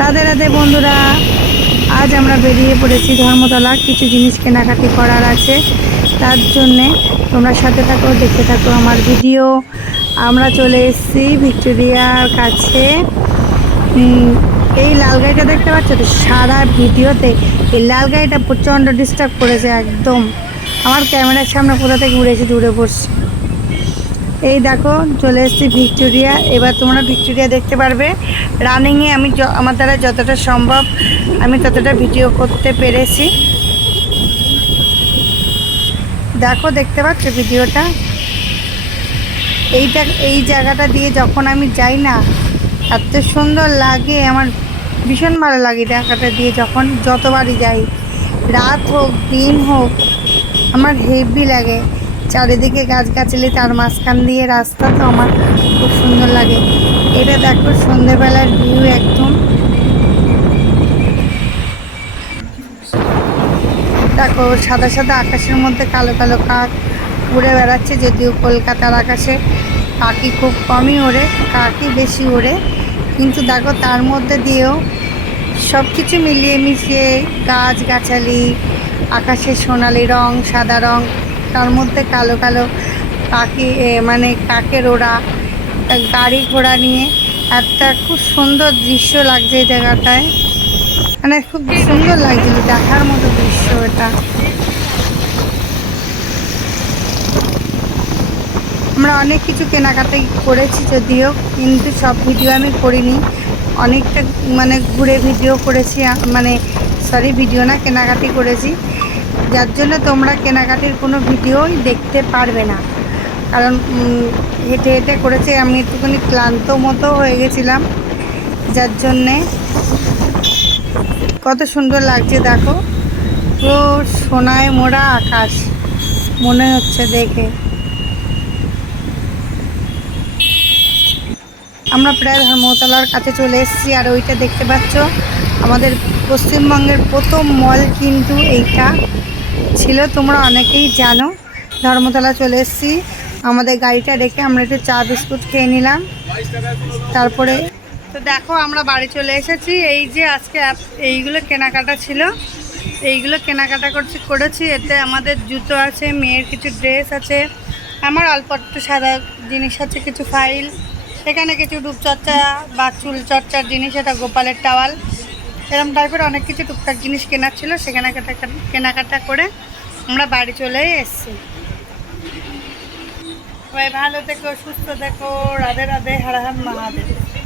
রাধে রাধে বন্ধুরা, আজ আমরা বেরিয়ে পড়েছি ধর্মতলা। কিছু জিনিস কেনাকাটি করার আছে, তার জন্যে তোমরা সাথে থাকো, দেখতে থাকো আমার ভিডিও। আমরা চলে এসেছি ভিক্টোরিয়ার কাছে। এই লাল গাড়িটা দেখতে পাচ্ছ তো, সারা ভিডিওতে এই লাল গাড়িটা প্রচণ্ড ডিস্টার্ব করেছে একদম। আমার ক্যামেরার সামনে কোথা থেকে উড়েছে, দূরে পড়ছে। এই দেখো চলে এসেছি ভিক্টোরিয়া। এবার তোমরা ভিক্টোরিয়া দেখতে পারবে রানিংয়ে। আমি আমার দ্বারা যতটা সম্ভব আমি ততটা ভিডিও করতে পেরেছি। দেখো, দেখতে পাচ্ছ ভিডিওটা। এই জায়গাটা দিয়ে যখন আমি যাই না, এত সুন্দর লাগে, আমার ভীষণ ভালো লাগে জায়গাটা দিয়ে যখন যতবারই যাই, রাত হোক দিন হোক, আমার হেভি লাগে। চারিদিকে গাছগাছালি, তার মাঝখান দিয়ে রাস্তা, তো আমার খুব সুন্দর লাগে। এটা দেখো সন্ধ্যেবেলার ভিউ একদম। দেখো সাদা সাদা আকাশের মধ্যে কালো কালো কাক উড়ে বেড়াচ্ছে। যদিও কলকাতার আকাশে পাখি খুব কমই ওড়ে, কাকই বেশি ওড়ে, কিন্তু দেখো তার মধ্যে দিয়েও সব কিছু মিলিয়ে মিশিয়ে গাছগাছালি, আকাশের সোনালি রং, সাদা রং, তার মধ্যে কালো কালো পাখি, মানে কাকের ওড়া, গাড়ি ঘোড়া নিয়ে একটা খুব সুন্দর দৃশ্য লাগছে এই জায়গাটায়। মানে খুব সুন্দর লাগছিল, দেখার মতো দৃশ্য এটা। আমরা অনেক কিছু কেনাকাটি করেছি যদিও, কিন্তু সব ভিডিও আমি করিনি। অনেকটা মানে ঘুরে ভিডিও করেছি, মানে সরি ভিডিও না, কেনাকাটি করেছি। যার জন্য তোমরা কেনাকাটির কোনো ভিডিওই দেখতে পারবে না, কারণ হেঁটে হেঁটে করেছি। আমি একটুখানি ক্লান্ত মতো হয়ে গেছিলাম, যার জন্যে। কত সুন্দর লাগছে দেখো, পুরো সোনায় মোড়া আকাশ মনে হচ্ছে দেখে। আমরা প্রায় ধর্মতলার কাছে চলে এসেছি। আর ওইটা দেখতে পাচ্ছ, আমাদের পশ্চিমবঙ্গের প্রথম মল কিন্তু এইটা ছিল, তোমরা অনেকেই জানো। ধর্মতলা চলে এসেছি, আমাদের গাড়িটা রেখে আমরা একটু চা বিস্কুট খেয়ে নিলাম। তারপরে তো দেখো আমরা বাড়ি চলে এসেছি। এই যে আজকে এইগুলো কেনাকাটা ছিল, এইগুলো কেনাকাটা করেছি। এতে আমাদের জুতো আছে, মেয়ের কিছু ড্রেস আছে, আমার অল্প একটু সাদা জিনিস আছে, কিছু ফাইল, এখানে কিছু রূপচর্চা বা চুল চর্চার জিনিস, এটা গোপালের টাওয়াল, এরকম টাইপের অনেক কিছু টুকটাক জিনিস কেনার ছিল। সে কেনাকাটা করে আমরা বাড়ি চলে এসেছি। সবাই ভালো থেকো, সুস্থ থেকো। রাধে রাধে, হর হর মহাদেব।